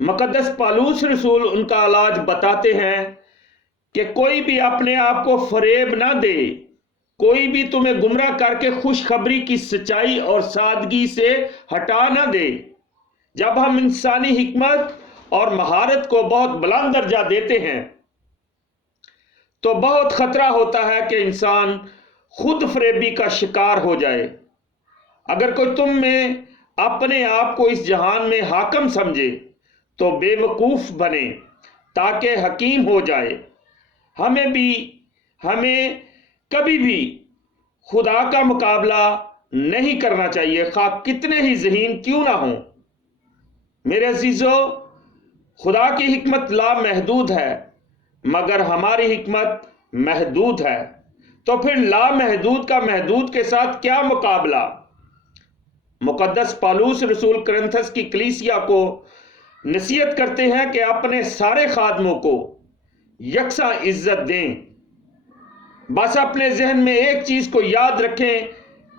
مقدس پالوس رسول ان کا علاج بتاتے ہیں کہ کوئی بھی اپنے آپ کو فریب نہ دے، کوئی بھی تمہیں گمراہ کر کے خوشخبری کی سچائی اور سادگی سے ہٹا نہ دے۔ جب ہم انسانی حکمت اور مہارت کو بہت بلند درجہ دیتے ہیں تو بہت خطرہ ہوتا ہے کہ انسان خود فریبی کا شکار ہو جائے۔ اگر کوئی تم میں اپنے آپ کو اس جہان میں حاکم سمجھے تو بے وقوف بنے تاکہ حکیم ہو جائے۔ ہمیں کبھی بھی خدا کا مقابلہ نہیں کرنا چاہیے، خواہ کتنے ہی ذہین کیوں نہ ہوں۔ میرے عزیزو، خدا کی حکمت لامحدود ہے مگر ہماری حکمت محدود ہے۔ تو پھر لامحدود کا محدود کے ساتھ کیا مقابلہ؟ مقدس پالوس رسول کرنتھس کی کلیسیا کو نصیحت کرتے ہیں کہ اپنے سارے خادموں کو یکساں عزت دیں۔ بس اپنے ذہن میں ایک چیز کو یاد رکھیں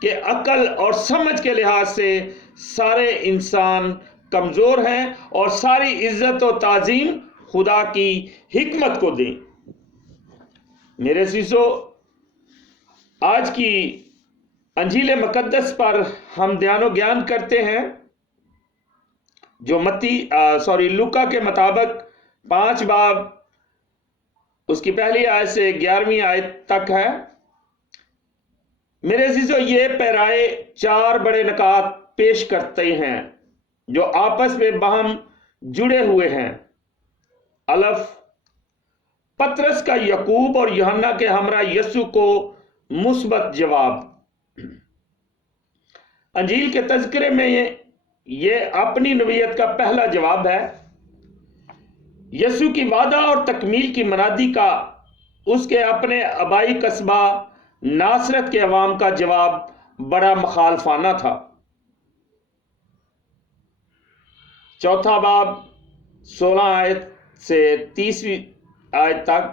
کہ عقل اور سمجھ کے لحاظ سے سارے انسان کمزور ہیں اور ساری عزت و تعظیم خدا کی حکمت کو دیں۔ میرے عزیزو، آج کی انجیل مقدس پر ہم دھیان و گیان کرتے ہیں جو لوکا کے مطابق 5 باب اس کی پہلی آیت سے 11ویں آیت تک ہے۔ میرے عزیزو، یہ پیرائے 4 بڑے نکات پیش کرتے ہیں جو آپس میں باہم جڑے ہوئے ہیں۔ الف، پطرس کا یعقوب اور یوحنا کے ہمراہ یسوع کو مثبت جواب۔ انجیل کے تذکرے میں یہ اپنی نبوت کا پہلا جواب ہے۔ یسوع کی وعدہ اور تکمیل کی منادی کا اس کے اپنے آبائی قصبہ ناصرت کے عوام کا جواب بڑا مخالفانہ تھا۔ چوتھا باب 16 آیت سے 30 آیت تک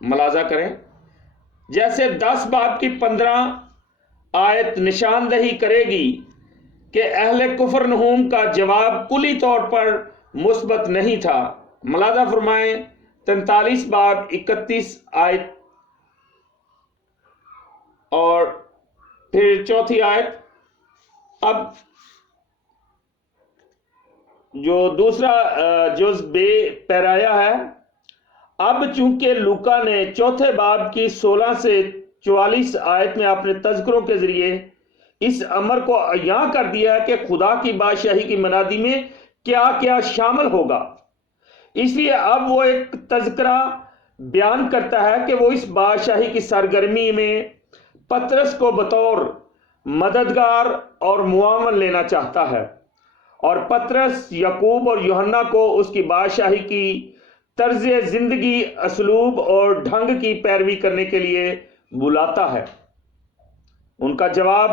ملاحظہ کریں۔ جیسے 10 باب کی 15 آیت نشاندہی کرے گی کہ اہل کفر نہوم کا جواب کلی طور پر مثبت نہیں تھا۔ ملاحظہ فرمائیں 43 باب 31 آیت اور پھر چوتھی آیت۔ اب جو دوسرا جز بے پیرایا ہے، اب چونکہ لوکا نے چوتھے باب کی 16 سے 44 آیت میں اپنے تذکروں کے ذریعے اس امر کو عیاں کر دیا ہے کہ خدا کی بادشاہی کی منادی میں کیا کیا شامل ہوگا، اس لیے اب وہ ایک تذکرہ بیان کرتا ہے کہ وہ اس بادشاہی کی سرگرمی میں پطرس کو بطور مددگار اور معاون لینا چاہتا ہے، اور پطرس، یعقوب اور یوحنا کو اس کی بادشاہی کی طرز زندگی، اسلوب اور ڈھنگ کی پیروی کرنے کے لیے بلاتا ہے۔ ان کا جواب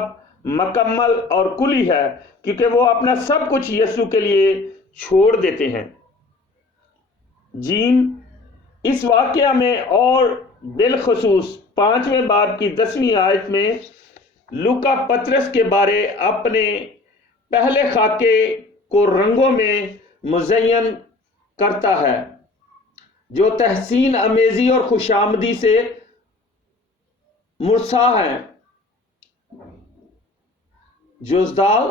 مکمل اور کلی ہے کیونکہ وہ اپنا سب کچھ یسوع کے لیے چھوڑ دیتے ہیں۔ جین، اس واقعہ میں اور بالخصوص 5ویں باب کی 10ویں آیت میں لوکا پطرس کے بارے اپنے پہلے خاکے کو رنگوں میں مزین کرتا ہے جو تحسین امیزی اور خوشامدی سے مرصع ہیں۔ جوزدال،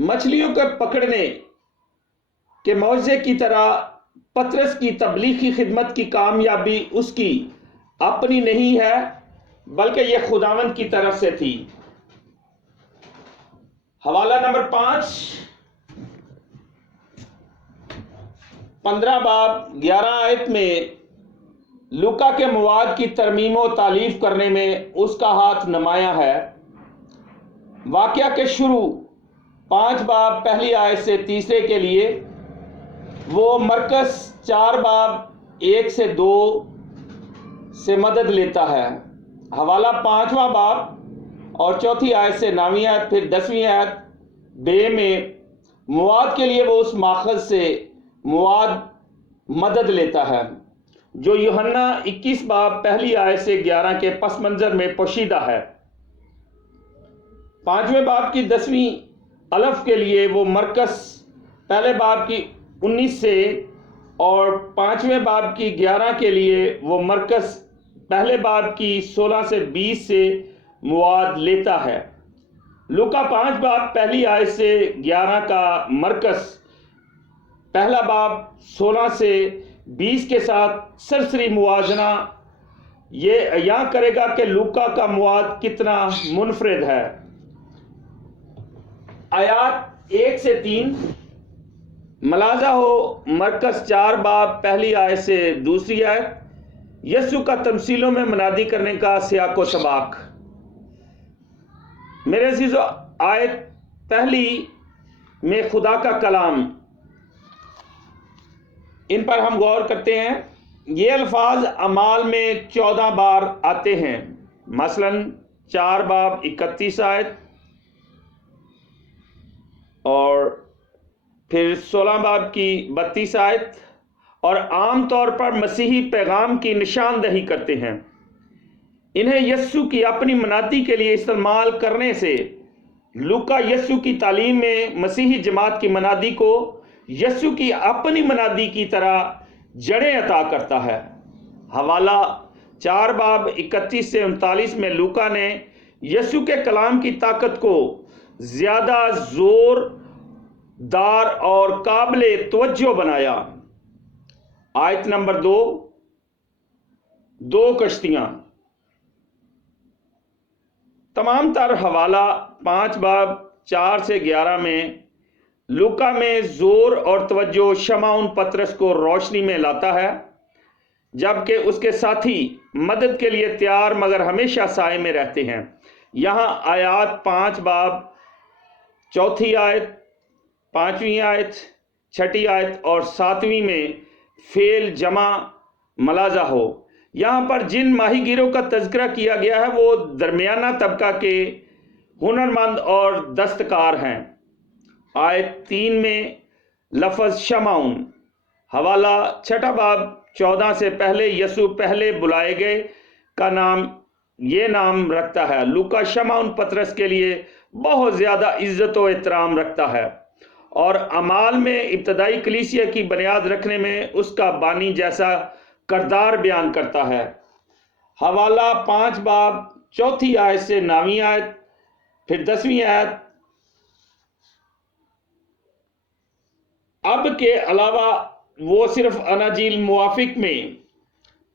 مچھلیوں کے پکڑنے کے معجزے کی طرح پطرس کی تبلیغی خدمت کی کامیابی اس کی اپنی نہیں ہے بلکہ یہ خداوند کی طرف سے تھی۔ حوالہ نمبر 5، 15 باب 11 آیت میں لوکا کے مواد کی ترمیم و تالیف کرنے میں اس کا ہاتھ نمایاں ہے۔ واقعہ کے شروع 5 باب پہلی آیت سے تیسرے کے لیے وہ مرکز 4 باب 1 سے 2 سے مدد لیتا ہے۔ حوالہ 5واں باب اور چوتھی آیت سے 9ویں آیت، پھر 10ویں آیت بے میں مواد کے لیے وہ اس ماخذ سے مواد مدد لیتا ہے جو یوحنا 21 باب پہلی آیت سے 11 کے پس منظر میں پوشیدہ ہے۔ 5ویں باب کی 10ویں الف کے لیے وہ مرکز پہلے باب کی 19 سے اور 5ویں باب کی 11 کے لیے وہ مرکز پہلے باب کی 16 سے 20 سے مواد لیتا ہے۔ لوکا 5 باب پہلی آیت سے 11 کا مرکز پہلا باب 16 سے 20 کے ساتھ سرسری موازنہ یہ عیاں کرے گا کہ لوکا کا مواد کتنا منفرد ہے۔ آیات 1 سے 3 ملاحظہ ہو مرکز 4 باب پہلی آیت سے دوسری آیت یسوع کا تمثیلوں میں منادی کرنے کا سیاق و سباق۔ میرے عزیزو، آیت پہلی میں خدا کا کلام، ان پر ہم غور کرتے ہیں۔ یہ الفاظ اعمال میں 14 بار آتے ہیں، مثلا 4 باب 31 آیت اور پھر 16 باب کی 32 آیت، اور عام طور پر مسیحی پیغام کی نشاندہی کرتے ہیں۔ انہیں یسوع کی اپنی منادی کے لیے استعمال کرنے سے لوکا یسوع کی تعلیم میں مسیحی جماعت کی منادی کو یسوع کی اپنی منادی کی طرح جڑیں عطا کرتا ہے۔ حوالہ 4 باب 31 سے 39 میں لوکا نے یسوع کے کلام کی طاقت کو زیادہ زور دار اور قابل توجہ بنایا۔ آیت نمبر 2 کشتیاں۔ تمام تر حوالہ 5 باب 4 سے 11 میں لوکا میں زور اور توجہ شمعون پطرس کو روشنی میں لاتا ہے، جبکہ اس کے ساتھی مدد کے لیے تیار مگر ہمیشہ سائے میں رہتے ہیں۔ یہاں آیات 5 باب 4 آیت، 5ویں آیت، 6 آیت اور 7ویں میں فعل جمع ملاحظہ ہو۔ یہاں پر جن ماہی گیروں کا تذکرہ کیا گیا ہے وہ درمیانہ طبقہ کے ہنرمند اور دستکار ہیں۔ آیت 3 میں لفظ شمعون۔ حوالہ 6 باب 14 سے پہلے یسوع پہلے بلائے گئے کا یہ نام رکھتا ہے۔ لوکا شمعون پطرس کے لیے بہت زیادہ عزت و احترام رکھتا ہے اور اعمال میں ابتدائی کلیسیا کی بنیاد رکھنے میں اس کا بانی جیسا کردار بیان کرتا ہے۔ حوالہ 5 باب 4 آیت سے 9 آیت، پھر 10 آیت۔ اب کے علاوہ وہ صرف اناجیل موافق میں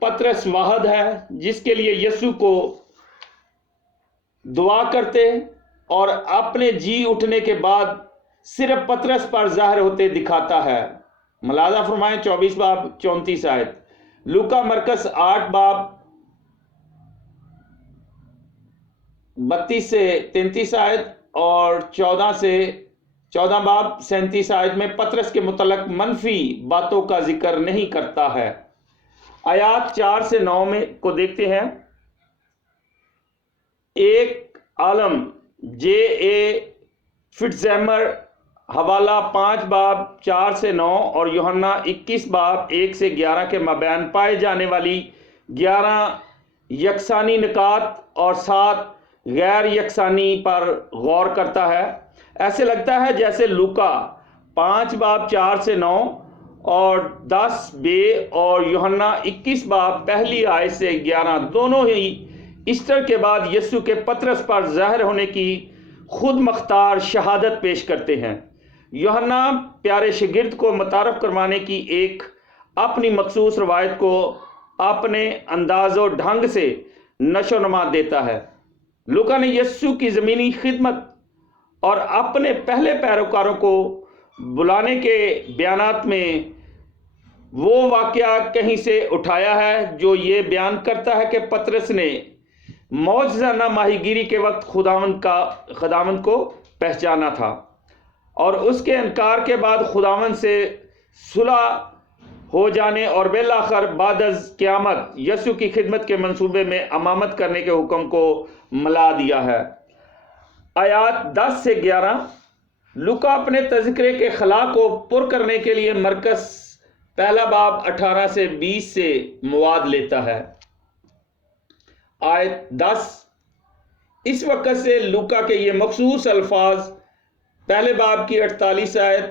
پطرس واحد ہے جس کے لیے یسوع کو دعا کرتے اور اپنے جی اٹھنے کے بعد صرف پطرس پر ظاہر ہوتے دکھاتا ہے۔ ملاحظہ فرمائیں 24 باب 34 آیت۔ لوکا مرکز 8 باب 32 سے 33 آیت اور 14 باب 37 آیت میں پطرس کے متعلق منفی باتوں کا ذکر نہیں کرتا ہے۔ آیات 4 سے 9 میں کو دیکھتے ہیں۔ ایک عالم جے اے فٹزیمر، حوالہ 5 باب 4 سے 9 اور یوحنا 21 باب 1 سے 11 کے مابین پائے جانے والی 11 یکسانی نکات اور 7 غیر یکسانی پر غور کرتا ہے۔ ایسے لگتا ہے جیسے لوکا 5 باب 4 سے 9 اور 10 بے اور یوحنا 21 باب پہلی آیت سے 11 دونوں ہی ایسٹر کے بعد یسوع کے پطرس پر ظاہر ہونے کی خود مختار شہادت پیش کرتے ہیں۔ یوحنا پیارے شاگرد کو متعارف کروانے کی ایک اپنی مخصوص روایت کو اپنے انداز و ڈھنگ سے نشو و نما دیتا ہے۔ لوکا نے یسوع کی زمینی خدمت اور اپنے پہلے پیروکاروں کو بلانے کے بیانات میں وہ واقعہ کہیں سے اٹھایا ہے جو یہ بیان کرتا ہے کہ پطرس نے معجزانہ ماہی گیری کے وقت خداوند کو پہچانا تھا اور اس کے انکار کے بعد خداوند سے صلح ہو جانے اور بالآخر بعد از قیامت یسوع کی خدمت کے منصوبے میں امامت کرنے کے حکم کو ملا دیا ہے۔ آیات 10 سے 11 لوکا اپنے تذکرے کے خلا کو پر کرنے کے لیے مرکز پہلا باب 18 سے 20 سے مواد لیتا ہے۔ آیت 10 اس وقت سے لوکا کے یہ مخصوص الفاظ پہلے باب کی 48 آیت،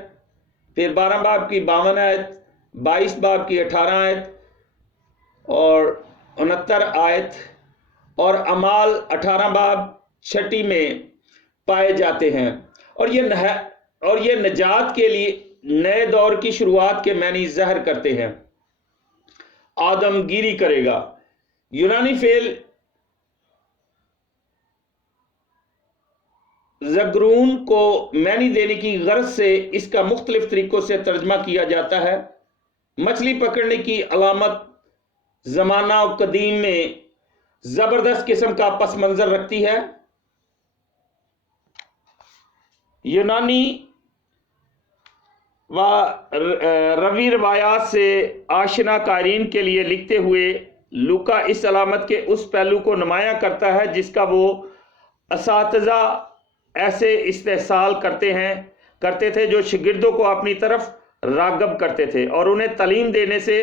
پھر 12 باب کی 52 آیت، 22 باب کی 18 آیت اور 69 آیت اور اعمال 18 باب 6 میں پائے جاتے ہیں، اور یہ نجات کے لیے نئے دور کی شروعات کے معنی ظاہر کرتے ہیں۔ آدم گیری کرے گا، یونانی فعل زگرون کو معنی دینے کی غرض سے اس کا مختلف طریقوں سے ترجمہ کیا جاتا ہے۔ مچھلی پکڑنے کی علامت زمانہ و قدیم میں زبردست قسم کا پس منظر رکھتی ہے۔ یونانی و روی روایات سے آشنا قارئین کے لیے لکھتے ہوئے لوکا اس علامت کے اس پہلو کو نمایاں کرتا ہے جس کا وہ اساتذہ ایسے استحصال کرتے تھے جو شاگردوں کو اپنی طرف راغب کرتے تھے اور انہیں تعلیم دینے سے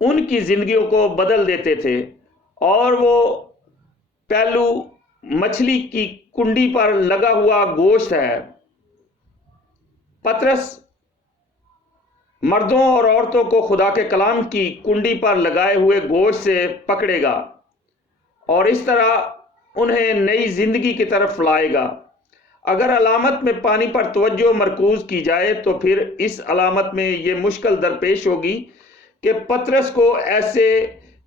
ان کی زندگیوں کو بدل دیتے تھے، اور وہ پہلو مچھلی کی کنڈی پر لگا ہوا گوشت ہے۔ پطرس مردوں اور عورتوں کو خدا کے کلام کی کنڈی پر لگائے ہوئے گوشت سے پکڑے گا اور اس طرح انہیں نئی زندگی کی طرف لائے گا۔ اگر علامت میں پانی پر توجہ مرکوز کی جائے تو پھر اس علامت میں یہ مشکل درپیش ہوگی کہ پطرس کو ایسے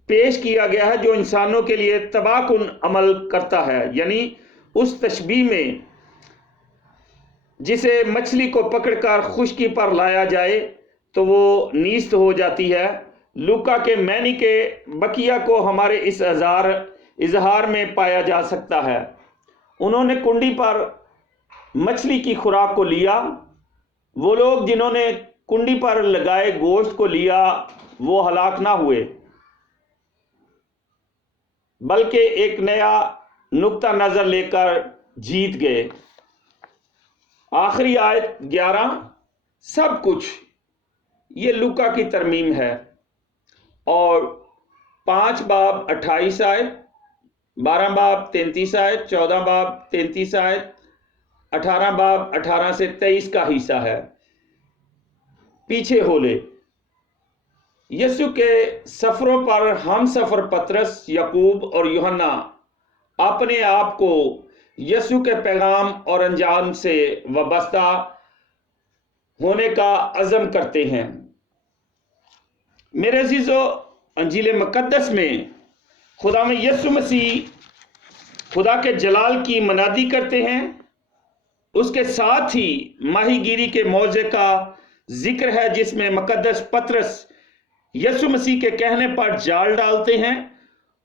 پیش کیا گیا ہے جو انسانوں کے لیے تباہ کن عمل کرتا ہے، یعنی اس تشبیہ میں جسے مچھلی کو پکڑ کر خشکی پر لایا جائے تو وہ نیست ہو جاتی ہے۔ لوکا کے معنی کے بقیہ کو ہمارے اس اظہار میں پایا جا سکتا ہے۔ انہوں نے کنڈی پر مچھلی کی خوراک کو لیا۔ وہ لوگ جنہوں نے کنڈی پر لگائے گوشت کو لیا وہ ہلاک نہ ہوئے بلکہ ایک نیا نقطہ نظر لے کر جیت گئے۔ آخری آیت 11 سب کچھ، یہ لوکا کی ترمیم ہے، اور 5 باب 28 آیت، 12 باب 33 آیت، 14 باب 33 آیت، 18 باب 18 سے 23 کا حصہ ہے۔ پیچھے ہو لے، یسوع کے سفروں پر ہم سفر پطرس، یعقوب اور یوحنا اپنے آپ کو یسوع کے پیغام اور انجام سے وابستہ ہونے کا عزم کرتے ہیں۔ میرے عزیزو، انجیل مقدس میں خدا میں یسوع مسیح خدا کے جلال کی منادی کرتے ہیں۔ اس کے ساتھ ہی ماہی گیری کے موضوع کا ذکر ہے جس میں مقدس پطرس یسوع مسیح کے کہنے پر جال ڈالتے ہیں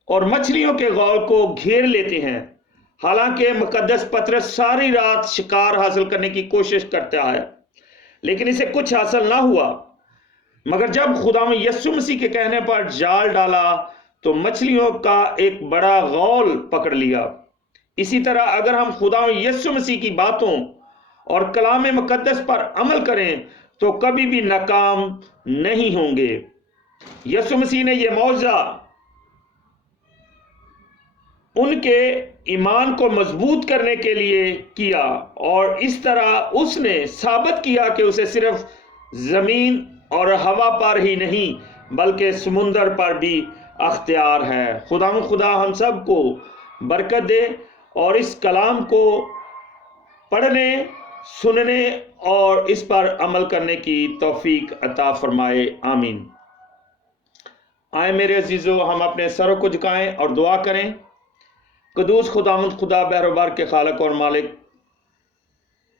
اور مچھلیوں کے غول کو گھیر لیتے ہیں۔ حالانکہ مقدس پطرس ساری رات شکار حاصل کرنے کی کوشش کرتا ہے لیکن اسے کچھ حاصل نہ ہوا، مگر جب خداوند یسوع مسیح کے کہنے پر جال ڈالا تو مچھلیوں کا ایک بڑا غول پکڑ لیا۔ اسی طرح اگر ہم خداوند یسوع مسیح کی باتوں اور کلام مقدس پر عمل کریں تو کبھی بھی ناکام نہیں ہوں گے۔ یسوع مسیح نے یہ معجزہ ان کے ایمان کو مضبوط کرنے کے لیے کیا، اور اس طرح اس نے ثابت کیا کہ اسے صرف زمین اور ہوا پر ہی نہیں بلکہ سمندر پر بھی اختیار ہے۔ خدا ہم سب کو برکت دے اور اس کلام کو پڑھنے، سننے اور اس پر عمل کرنے کی توفیق عطا فرمائے، آمین۔ آئیں میرے عزیزو، ہم اپنے سروں کو جھکائیں اور دعا کریں۔ قدوس خداوند، خدا بحر و بحر کے خالق اور مالک،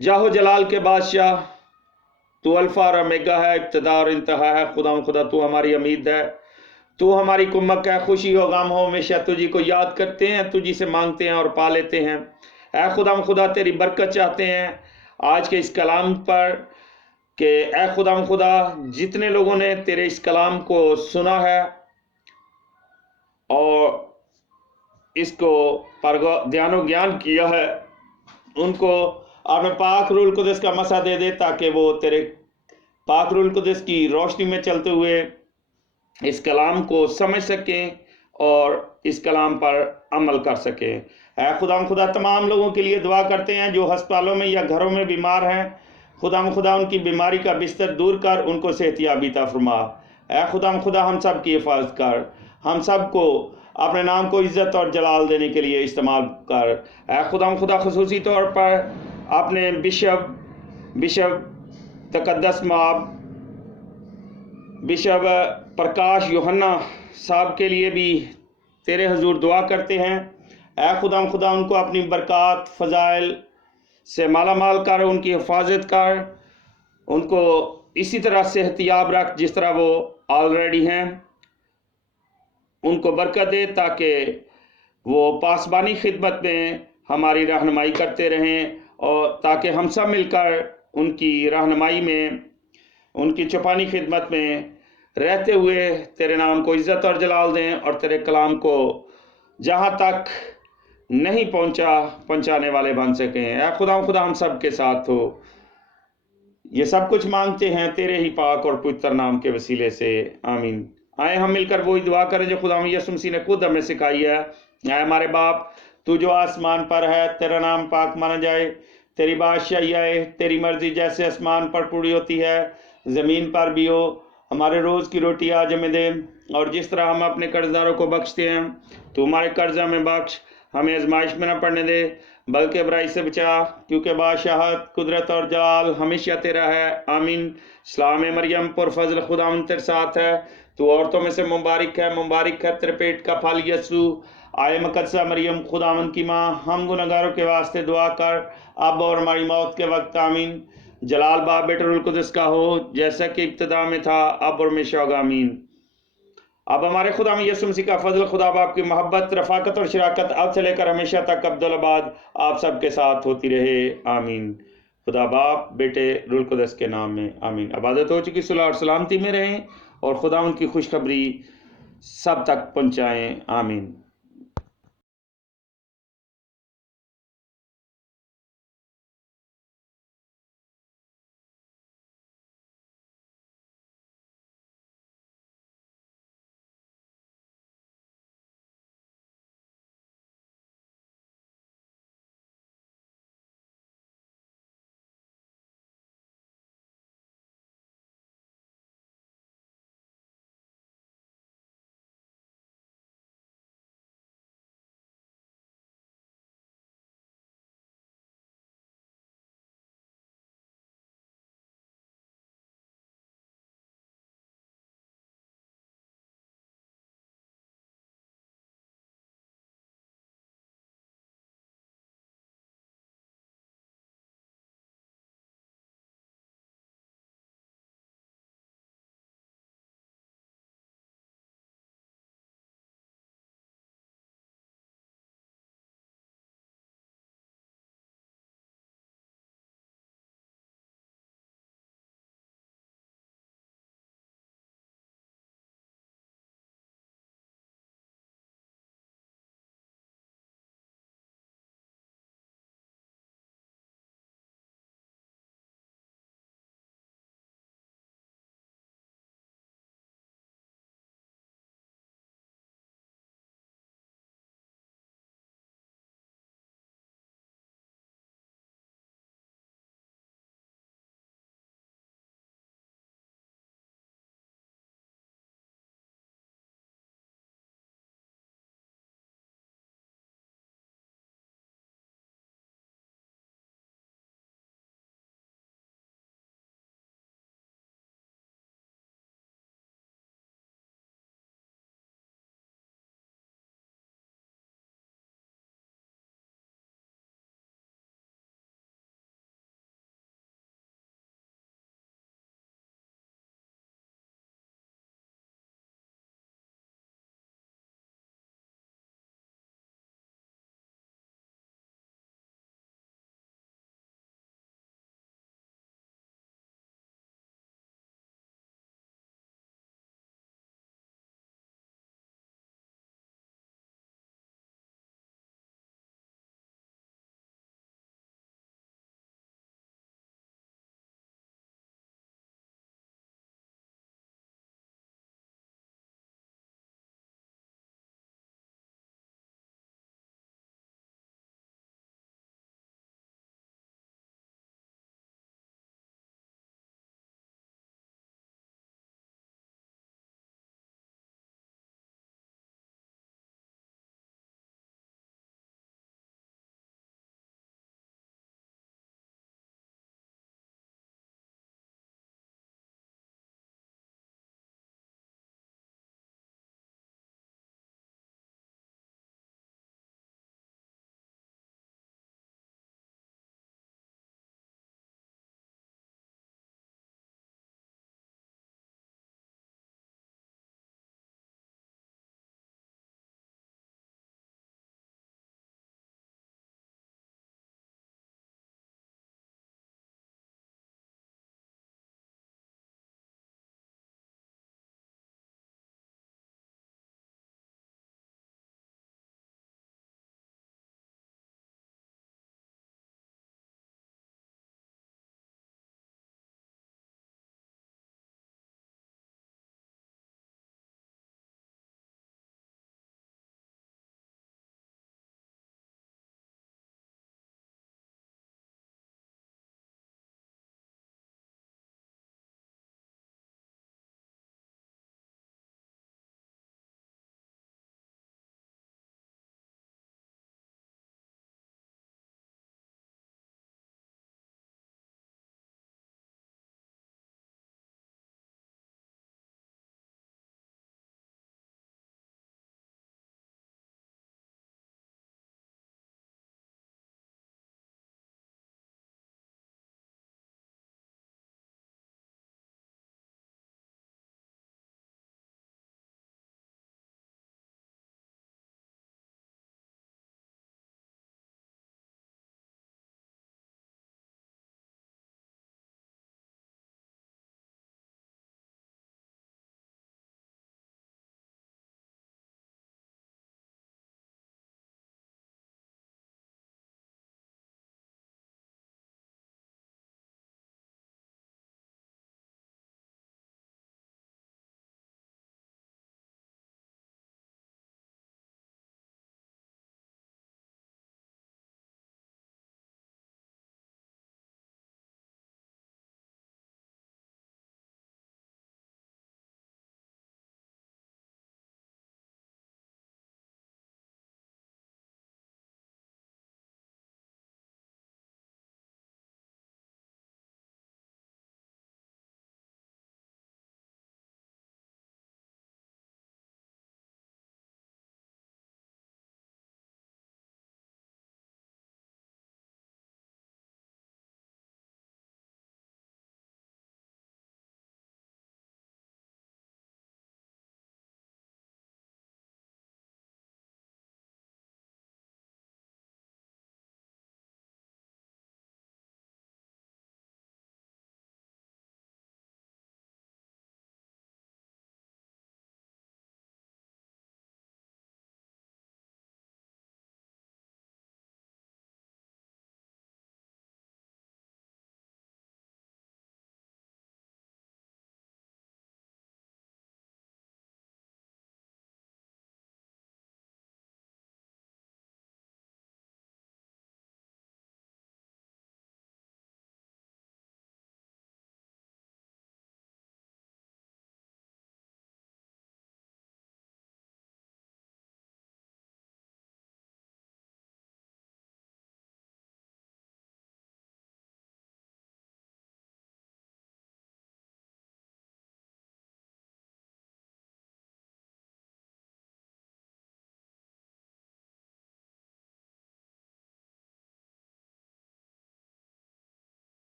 جاہ و جلال کے بادشاہ، تو الفا اور اومیگا ہے، ابتدا اور انتہا ہے۔ خدا تو ہماری امید ہے، تو ہماری کمک ہے۔ خوشی ہو غم ہو ہمیشہ تجھی کو یاد کرتے ہیں، تجھی سے مانگتے ہیں اور پا لیتے ہیں۔ اے خدا تیری برکت چاہتے ہیں آج کے اس کلام پر، کہ اے خدا جتنے لوگوں نے تیرے اس کلام کو سنا ہے اور اس کو پر دھیان و گیان کیا ہے، ان کو اپنے پاک روح القدس کا مسا دے دے تاکہ وہ تیرے پاک روح القدس کی روشنی میں چلتے ہوئے اس کلام کو سمجھ سکیں اور اس کلام پر عمل کر سکیں۔ اے خدا تمام لوگوں کے لیے دعا کرتے ہیں جو ہسپتالوں میں یا گھروں میں بیمار ہیں۔ خدا ان کی بیماری کا بستر دور کر ان کو صحت یابی عطا فرما۔ اے خدا ہم سب کی حفاظت کر، ہم سب کو اپنے نام کو عزت اور جلال دینے کے لیے استعمال کر۔ اے خدا خصوصی طور پر اپنے بشپ تقدس ماب بشپ پرکاش یوحنا صاحب کے لیے بھی تیرے حضور دعا کرتے ہیں۔ اے خدا ان کو اپنی برکات فضائل سے مالا مال کر، ان کی حفاظت کر، ان کو اسی طرح صحت یاب رکھ جس طرح وہ آلریڈی ہیں۔ ان کو برکت دے تاکہ وہ پاسبانی خدمت میں ہماری رہنمائی کرتے رہیں، اور تاکہ ہم سب مل کر ان کی رہنمائی میں، ان کی چوپانی خدمت میں رہتے ہوئے تیرے نام کو عزت اور جلال دیں، اور تیرے کلام کو جہاں تک نہیں پہنچانے والے بن سکیں۔ اے خدا ہم سب کے ساتھ ہو۔ یہ سب کچھ مانگتے ہیں تیرے ہی پاک اور پوتر نام کے وسیلے سے، آمین۔ آئے ہم مل کر وہی دعا کریں جو خدا یسوع مسیح نے خود ہمیں سکھائی ہے۔ اے ہمارے باپ، تو جو آسمان پر ہے، تیرا نام پاک مانا جائے، تیری بادشاہی آئے، تیری مرضی جیسے آسمان پر پوری ہوتی ہے زمین پر بھی ہو۔ ہمارے روز کی روٹی آج ہمیں دے، اور جس طرح ہم اپنے قرض داروں کو بخشتے ہیں تو ہمارے قرض ہمیں بخش، ہمیں آزمائش میں نہ پڑنے دے بلکہ برائی سے بچا، کیونکہ بادشاہت، قدرت اور جلال ہمیشہ تیرا ہے، آمین۔ سلام مریم پر فضل، خداوند تیرے ساتھ ہے، تو عورتوں میں سے مبارک ہے تیرے پیٹ کا پھل یسوع۔ آئے مقدسہ مریم خداوند کی ماں، ہم گنہگاروں کے واسطے دعا کر اب اور ہماری موت کے وقت، آمین۔ جلال باپ بیٹے روح القدس کا ہو، جیسا کہ ابتدا میں تھا اب اور ہمیشہ ہوگا، آمین۔ اب ہمارے خدا میں یسوع مسیح کا فضل، خدا باپ کی محبت، رفاقت اور شراکت اب سے لے کر ہمیشہ تک ابدالآباد آپ سب کے ساتھ ہوتی رہے، آمین۔ خدا باپ بیٹے روح القدس کے نام میں، آمین۔ عبادت ہو چکی، صلح اور سلامتی میں رہیں، اور خدا ان کی خوشخبری سب تک پہنچائیں، آمین۔